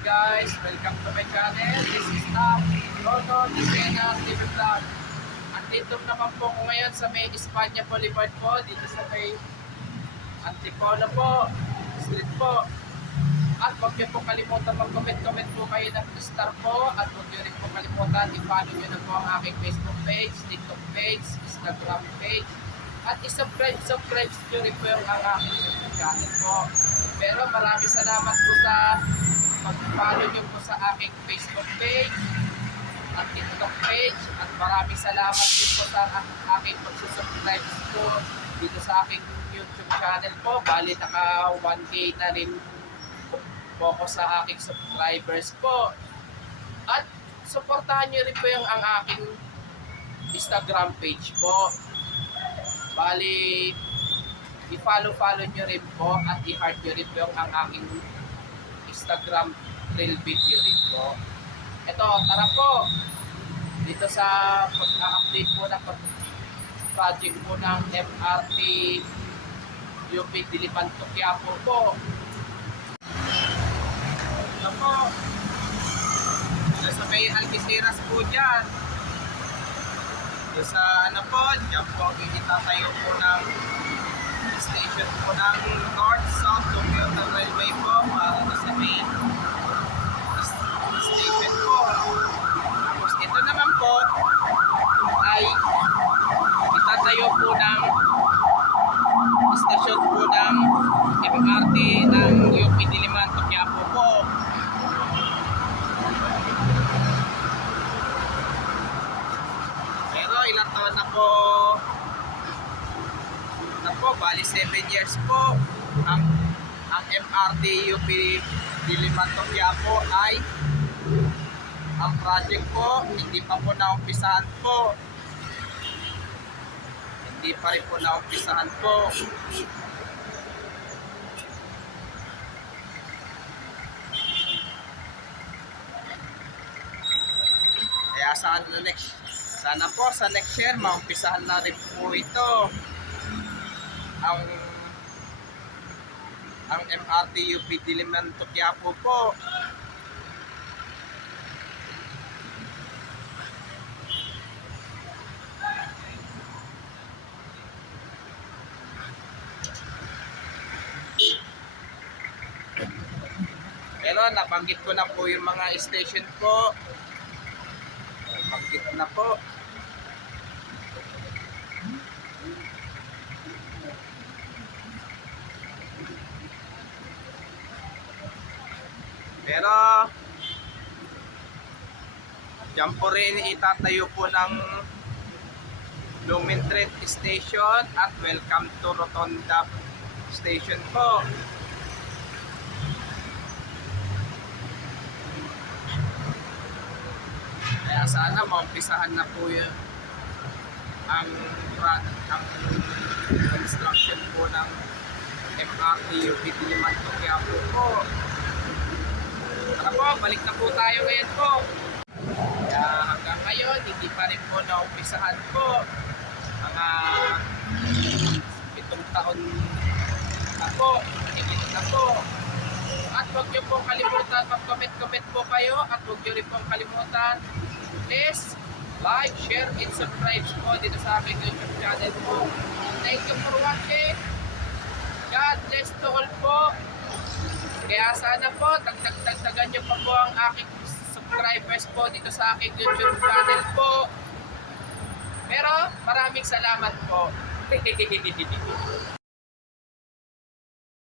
guys, welcome to my channel. This is Rono Dipena TV Vlog. Andito naman po ko ngayon sa may Espanya Boulevard po, dito sa may Antipolo po, street po. At huwag niyo po kalimutan mag-comment po kayo ng star po. At huwag niyo rin po kalimutan i-follow niyo na po ang aking Facebook page, TikTok page, Instagram page. At i-subscribe nyo rin po yung aking YouTube channel po. Pero maraming salamat po sa pag-follow nyo po sa aking Facebook page at TikTok page. At maraming salamat din po sa aking pag-subscribe po dito sa aking YouTube channel po. Bali naka 1K na rin po ako sa aking subscribers po. At supportahan nyo rin po yung ang aking Instagram page po. Bali, i-follow nyo rin po at i-heart nyo rin po ang aking Instagram reel video rin po. Ito, tara po! Dito sa pag-update po ng project po ng MRT UP Diliman to Quiapo po. Ito po, nasa may Algeciras po dyan. Sa ano po, dyan po itatayo po ng station po ng North-South Commuter Railway po para sa main station po. Tapos ito naman po ay itatayo po ng station po ng MRT ng UP Diliman to Quiapo po. Ilang taon na po, bali 7 years po ang MRT UP Diliman to Quiapo ay ang project po hindi pa po naumpisahan po, hindi pa rin po naumpisahan po. Kaya sana po sa next year maumpisahan na rin po ito ang MRT UP Diliman to Quiapo po. Pero nabanggit ko na po yung mga station po. Nabanggit na po. Pero dyan po rin itatayo po ng Lumentret Station at Welcome to Rotonda Station po. Kaya sana maumpisahan na po yun ang construction po ng MRT UP Diliman to Quiapo po. Tara po, balik na po tayo ngayon po. Kaya hanggang ngayon, hindi pa rin po naumpisahan po. Mga 7 taon na po, higit na po. At huwag niyo pong kalimutan, mag-comment po kayo. At huwag niyo rin pong kalimutan, please like, share, and subscribe po dito sa aking YouTube channel po. Thank you for watching. God bless to all po. Kaya sana po, dagdagan nyo pa po ang aking subscribers po dito sa aking YouTube channel po. Pero maraming salamat po.